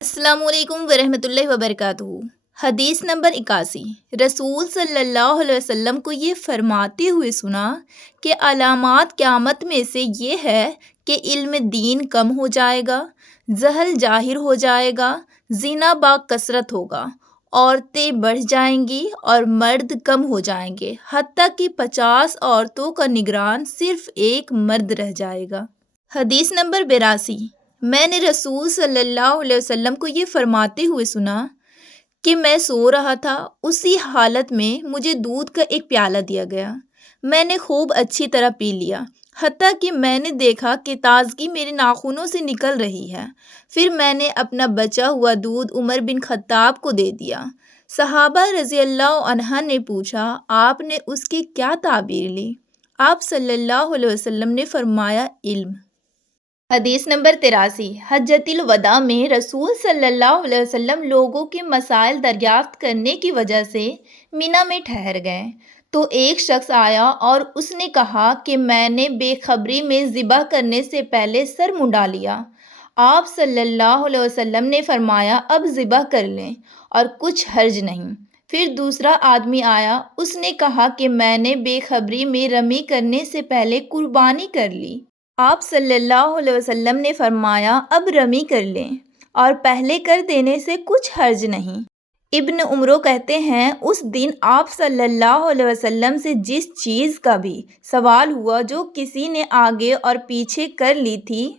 السلام علیکم ورحمۃ اللہ وبرکاتہ۔ حدیث نمبر 81۔ رسول صلی اللہ علیہ وسلم کو یہ فرماتے ہوئے سنا کہ علامات قیامت میں سے یہ ہے کہ علم دین کم ہو جائے گا، جہل ظاہر ہو جائے گا، زنا با کثرت ہوگا، عورتیں بڑھ جائیں گی اور مرد کم ہو جائیں گے، حتیٰ کہ 50 عورتوں کا نگران صرف ایک مرد رہ جائے گا۔ حدیث نمبر 82۔ میں نے رسول صلی اللہ علیہ وسلم کو یہ فرماتے ہوئے سنا کہ میں سو رہا تھا، اسی حالت میں مجھے دودھ کا ایک پیالہ دیا گیا، میں نے خوب اچھی طرح پی لیا، حتیٰ کہ میں نے دیکھا کہ تازگی میرے ناخنوں سے نکل رہی ہے۔ پھر میں نے اپنا بچا ہوا دودھ عمر بن خطاب کو دے دیا۔ صحابہ رضی اللہ عنہ نے پوچھا، آپ نے اس کی کیا تعبیر لی؟ آپ صلی اللہ علیہ وسلم نے فرمایا، علم۔ حدیث نمبر 83۔ حجۃ الوداع میں رسول صلی اللہ علیہ وسلم لوگوں کے مسائل دریافت کرنے کی وجہ سے منا میں ٹھہر گئے تو ایک شخص آیا اور اس نے کہا کہ میں نے بے خبری میں ذبح کرنے سے پہلے سر منڈا لیا۔ آپ صلی اللہ علیہ وسلم نے فرمایا، اب ذبح کر لیں اور کچھ حرج نہیں۔ پھر دوسرا آدمی آیا، اس نے کہا کہ میں نے بے خبری میں رمی کرنے سے پہلے قربانی کر لی۔ آپ صلی اللہ علیہ وسلم نے فرمایا، اب رمی کر لیں اور پہلے کر دینے سے کچھ حرج نہیں۔ ابن عمرو کہتے ہیں، اس دن آپ صلی اللہ علیہ وسلم سے جس چیز کا بھی سوال ہوا جو کسی نے آگے اور پیچھے کر لی تھی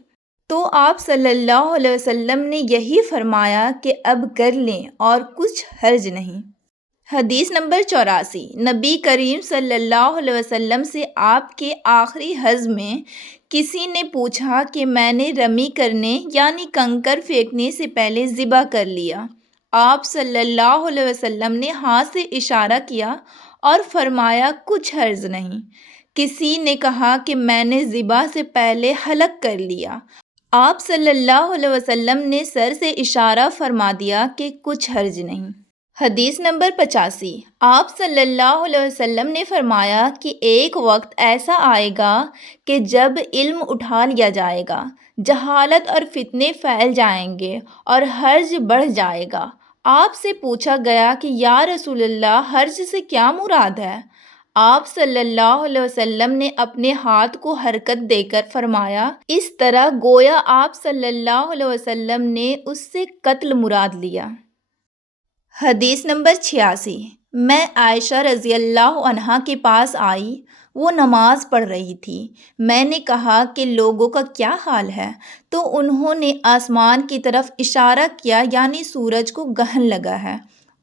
تو آپ صلی اللہ علیہ وسلم نے یہی فرمایا کہ اب کر لیں اور کچھ حرج نہیں۔ حدیث نمبر 84۔ نبی کریم صلی اللہ علیہ وسلم سے آپ کے آخری حج میں کسی نے پوچھا کہ میں نے رمی کرنے یعنی کنکر پھینکنے سے پہلے ذبح کر لیا۔ آپ صلی اللہ علیہ وسلم نے ہاتھ سے اشارہ کیا اور فرمایا، کچھ حرج نہیں۔ کسی نے کہا کہ میں نے ذبح سے پہلے حلق کر لیا۔ آپ صلی اللہ علیہ وسلم نے سر سے اشارہ فرما دیا کہ کچھ حرج نہیں۔ حدیث نمبر 85۔ آپ صلی اللہ علیہ وسلم نے فرمایا کہ ایک وقت ایسا آئے گا کہ جب علم اٹھا لیا جائے گا، جہالت اور فتنے پھیل جائیں گے اور حرج بڑھ جائے گا۔ آپ سے پوچھا گیا کہ یا رسول اللہ، حرج سے کیا مراد ہے؟ آپ صلی اللہ علیہ وسلم نے اپنے ہاتھ کو حرکت دے کر فرمایا، اس طرح گویا آپ صلی اللہ علیہ وسلم نے اس سے قتل مراد لیا۔ حدیث نمبر 86۔ میں عائشہ رضی اللہ عنہا کے پاس آئی، وہ نماز پڑھ رہی تھی۔ میں نے کہا کہ لوگوں کا کیا حال ہے؟ تو انہوں نے آسمان کی طرف اشارہ کیا، یعنی سورج کو گہن لگا ہے۔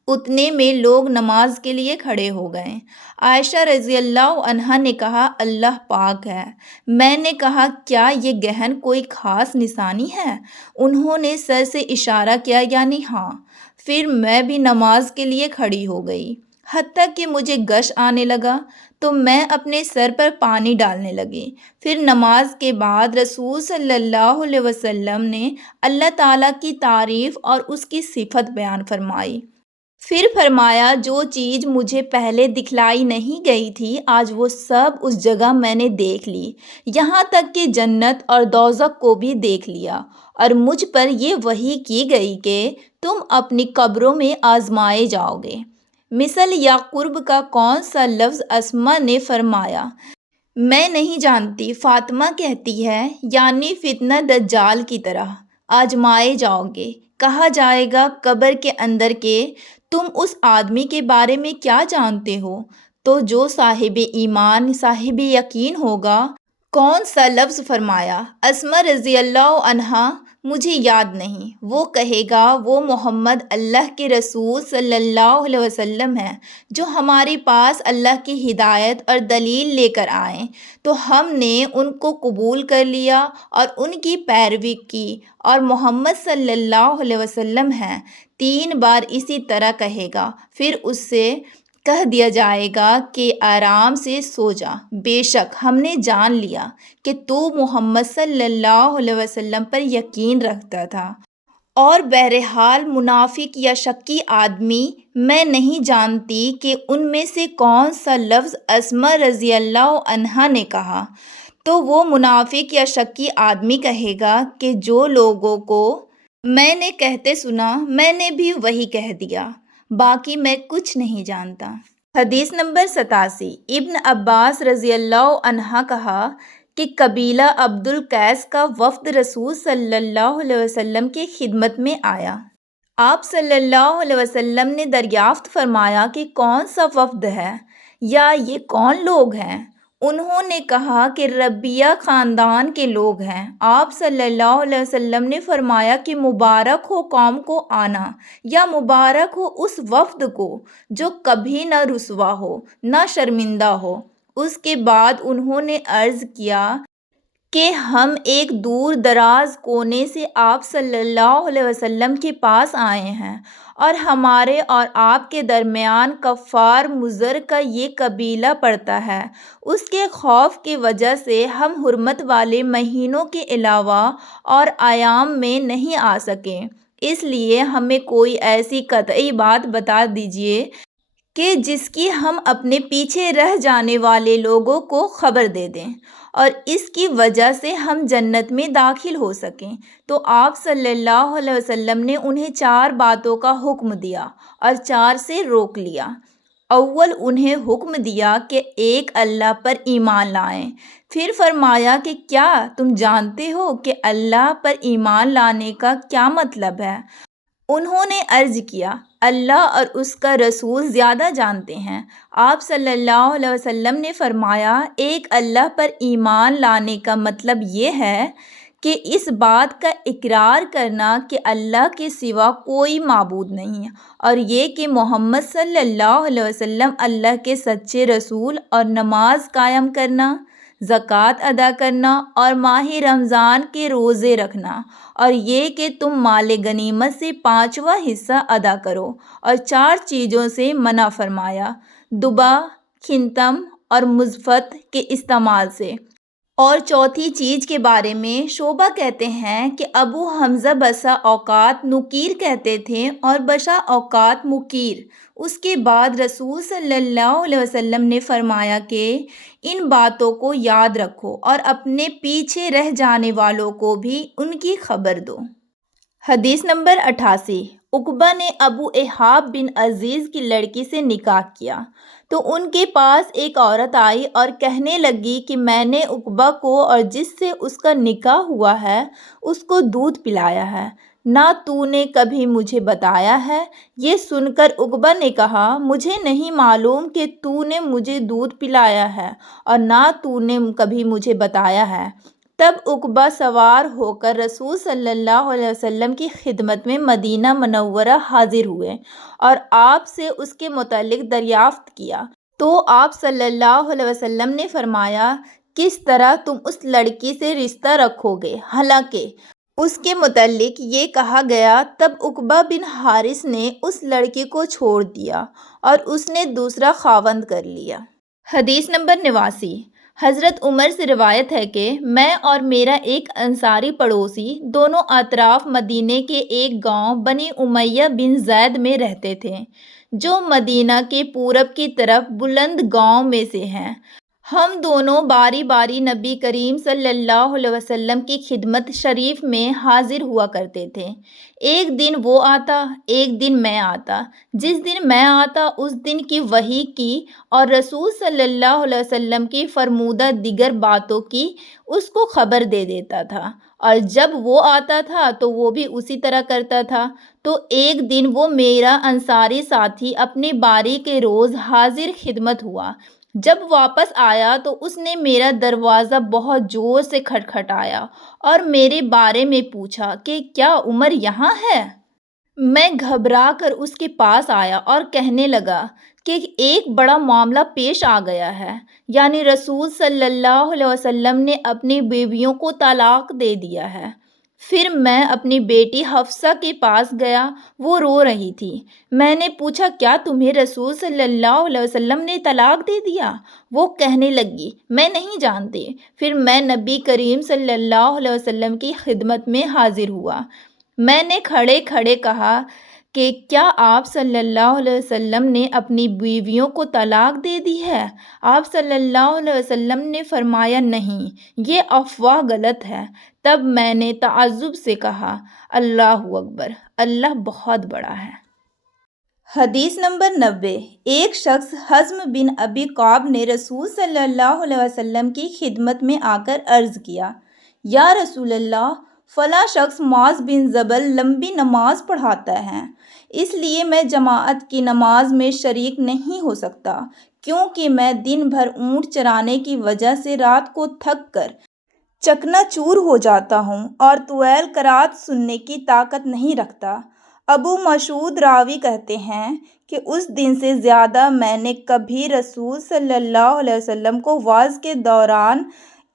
اتنے میں لوگ نماز کے لیے کھڑے ہو گئے۔ عائشہ رضی اللہ عنہا نے کہا، اللہ پاک ہے۔ میں نے کہا، کیا یہ گہن کوئی خاص نشانی ہے؟ انہوں نے سر سے اشارہ کیا، یعنی ہاں۔ پھر میں بھی نماز کے لیے کھڑی ہو گئی، حتیٰ کہ مجھے غش آنے لگا تو میں اپنے سر پر پانی ڈالنے لگی۔ پھر نماز کے بعد رسول صلی اللہ علیہ وسلم نے اللہ تعالیٰ کی تعریف اور اس کی صفت بیان فرمائی۔ پھر فرمایا، جو چیز مجھے پہلے دکھلائی نہیں گئی تھی، آج وہ سب اس جگہ میں نے دیکھ لی، یہاں تک کہ جنت اور دوزخ کو بھی دیکھ لیا، اور مجھ پر یہ وحی کی گئی کہ تم اپنی قبروں میں آزمائے جاؤ گے۔ مثل یا قرب کا کون سا لفظ؟ اسما نے فرمایا، میں نہیں جانتی۔ فاطمہ کہتی ہے، یعنی فتنہ دجال کی طرح آزمائے جاؤ گے۔ کہا جائے گا قبر کے اندر کہ تم اس آدمی کے بارے میں کیا جانتے ہو؟ تو جو صاحب ایمان، صاحب یقین ہوگا۔ کون سا لفظ؟ فرمایا، اسما رضی اللہ عنہا، مجھے یاد نہیں۔ وہ کہے گا، وہ محمد اللہ کے رسول صلی اللہ علیہ وسلم ہیں جو ہمارے پاس اللہ کی ہدایت اور دلیل لے کر آئے، تو ہم نے ان کو قبول کر لیا اور ان کی پیروی کی، اور محمد صلی اللہ علیہ وسلم ہیں۔ 3 بار اسی طرح کہے گا، پھر اس سے کہہ دیا جائے گا کہ آرام سے سو جا، بے شک ہم نے جان لیا کہ تو محمد صلی اللہ علیہ وسلم پر یقین رکھتا تھا۔ اور بہرحال منافق یا شکی آدمی، میں نہیں جانتی کہ ان میں سے کون سا لفظ اسما رضی اللہ عنہا نے کہا، تو وہ منافق یا شکی آدمی کہے گا کہ جو لوگوں کو میں نے کہتے سنا، میں نے بھی وہی کہہ دیا، باقی میں کچھ نہیں جانتا۔ حدیث نمبر 87۔ ابن عباس رضی اللہ عنہ کہا کہ قبیلہ عبد القیس کا وفد رسول صلی اللہ علیہ وسلم کی خدمت میں آیا۔ آپ صلی اللہ علیہ وسلم نے دریافت فرمایا کہ کون سا وفد ہے یا یہ کون لوگ ہیں؟ انہوں نے کہا کہ ربیہ خاندان کے لوگ ہیں۔ آپ صلی اللہ علیہ وسلم نے فرمایا کہ مبارک ہو قوم کو آنا، یا مبارک ہو اس وفد کو جو کبھی نہ رسوا ہو نہ شرمندہ ہو۔ اس کے بعد انہوں نے عرض کیا کہ ہم ایک دور دراز کونے سے آپ صلی اللہ علیہ وسلم کے پاس آئے ہیں، اور ہمارے اور آپ کے درمیان کفار مضر کا یہ قبیلہ پڑتا ہے۔ اس کے خوف کی وجہ سے ہم حرمت والے مہینوں کے علاوہ اور ایام میں نہیں آ سکے، اس لیے ہمیں کوئی ایسی قطعی بات بتا دیجیے کہ جس کی ہم اپنے پیچھے رہ جانے والے لوگوں کو خبر دے دیں، اور اس کی وجہ سے ہم جنت میں داخل ہو سکیں۔ تو آپ صلی اللہ علیہ وسلم نے انہیں 4 باتوں کا حکم دیا اور 4 سے روک لیا۔ اول انہیں حکم دیا کہ ایک اللہ پر ایمان لائیں۔ پھر فرمایا کہ کیا تم جانتے ہو کہ اللہ پر ایمان لانے کا کیا مطلب ہے؟ انہوں نے عرض کیا، اللہ اور اس کا رسول زیادہ جانتے ہیں۔ آپ صلی اللہ علیہ وسلم نے فرمایا، ایک اللہ پر ایمان لانے کا مطلب یہ ہے کہ اس بات کا اقرار کرنا کہ اللہ کے سوا کوئی معبود نہیں ہے، اور یہ کہ محمد صلی اللہ علیہ وسلم اللہ کے سچے رسول، اور نماز قائم کرنا، زکوٰۃ ادا کرنا اور ماہ رمضان کے روزے رکھنا، اور یہ کہ تم مال غنیمت سے 5واں حصہ ادا کرو، اور 4 چیزوں سے منع فرمایا، دبا، خنتم اور مزفت کے استعمال سے۔ اور چوتھی چیز کے بارے میں شعبہ کہتے ہیں کہ ابو حمزہ بسا اوقات نکیر کہتے تھے اور بسا اوقات مکیر۔ اس کے بعد رسول صلی اللہ علیہ وسلم نے فرمایا کہ ان باتوں کو یاد رکھو اور اپنے پیچھے رہ جانے والوں کو بھی ان کی خبر دو۔ حدیث نمبر 88۔ عقبہ نے ابو احاب بن عزیز کی لڑکی سے نکاح کیا تو ان کے پاس ایک عورت آئی اور کہنے لگی کہ میں نے عقبہ کو اور جس سے اس کا نکاح ہوا ہے اس کو دودھ پلایا ہے، نہ تو نے کبھی مجھے بتایا ہے۔ یہ سن کر عقبہ نے کہا، مجھے نہیں معلوم کہ تو نے مجھے دودھ پلایا ہے اور نہ تو نے کبھی مجھے بتایا ہے۔ تب عقبہ سوار ہو کر رسول صلی اللہ علیہ وسلم کی خدمت میں مدینہ منورہ حاضر ہوئے اور آپ سے اس کے متعلق دریافت کیا، تو آپ صلی اللہ علیہ وسلم نے فرمایا، کس طرح تم اس لڑکی سے رشتہ رکھو گے؟ حالانکہ اس کے متعلق یہ کہا گیا۔ تب عقبہ بن حارث نے اس لڑکی کو چھوڑ دیا اور اس نے دوسرا خاوند کر لیا۔ حدیث نمبر 89۔ حضرت عمر سے روایت ہے کہ میں اور میرا ایک انصاری پڑوسی دونوں اطراف مدینے کے ایک گاؤں بنی امیہ بن زید میں رہتے تھے، جو مدینہ کے پورب کی طرف بلند گاؤں میں سے ہیں۔ ہم دونوں باری باری نبی کریم صلی اللہ علیہ وسلم کی خدمت شریف میں حاضر ہوا کرتے تھے۔ ایک دن وہ آتا، ایک دن میں آتا۔ جس دن میں آتا اس دن کی وحی کی اور رسول صلی اللہ علیہ وسلم کی فرمودہ دیگر باتوں کی اس کو خبر دے دیتا تھا، اور جب وہ آتا تھا تو وہ بھی اسی طرح کرتا تھا۔ تو ایک دن وہ میرا انصاری ساتھی اپنی باری کے روز حاضر خدمت ہوا۔ جب واپس آیا تو اس نے میرا دروازہ بہت زور سے کھٹکھٹایا اور میرے بارے میں پوچھا کہ کیا عمر یہاں ہے؟ میں گھبرا کر اس کے پاس آیا اور کہنے لگا کہ ایک بڑا معاملہ پیش آ گیا ہے، یعنی رسول صلی اللہ علیہ وسلم نے اپنی بیویوں کو طلاق دے دیا ہے۔ پھر میں اپنی بیٹی حفصہ کے پاس گیا، وہ رو رہی تھی۔ میں نے پوچھا، کیا تمہیں رسول صلی اللہ علیہ وسلم نے طلاق دے دیا؟ وہ کہنے لگی، میں نہیں جانتی۔ پھر میں نبی کریم صلی اللہ علیہ وسلم کی خدمت میں حاضر ہوا۔ میں نے کھڑے کھڑے کہا کہ کیا آپ صلی اللہ علیہ وسلم نے اپنی بیویوں کو طلاق دے دی ہے؟ آپ صلی اللہ علیہ وسلم نے فرمایا نہیں، یہ افواہ غلط ہے۔ تب میں نے تعجب سے کہا، اللہ اکبر، اللہ بہت بڑا ہے۔ حدیث نمبر 90۔ ایک شخص حزم بن ابی کعب نے رسول صلی اللہ علیہ وسلم کی خدمت میں آ کر عرض کیا، یا رسول اللہ، فلاں شخص معاذ بن جبل لمبی نماز پڑھاتا ہے، اس لیے میں جماعت کی نماز میں شریک نہیں ہو سکتا، کیونکہ میں دن بھر اونٹ چرانے کی وجہ سے رات کو تھک کر چکنا چور ہو جاتا ہوں اور طویل قرات سننے کی طاقت نہیں رکھتا۔ ابو مسعود راوی کہتے ہیں کہ اس دن سے زیادہ میں نے کبھی رسول صلی اللہ علیہ وسلم کو وعظ کے دوران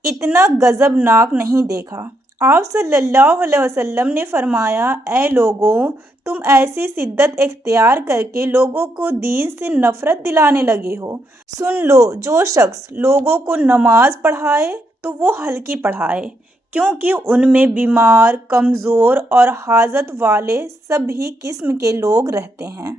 اتنا غضبناک نہیں دیکھا۔ آپ صلی اللہ علیہ وسلم نے فرمایا، اے لوگوں، تم ایسی شدت اختیار کر کے لوگوں کو دین سے نفرت دلانے لگے ہو۔ سن لو، جو شخص لوگوں کو نماز پڑھائے تو وہ ہلکی پڑھائے، کیونکہ ان میں بیمار، کمزور اور حاجت والے سبھی قسم کے لوگ رہتے ہیں۔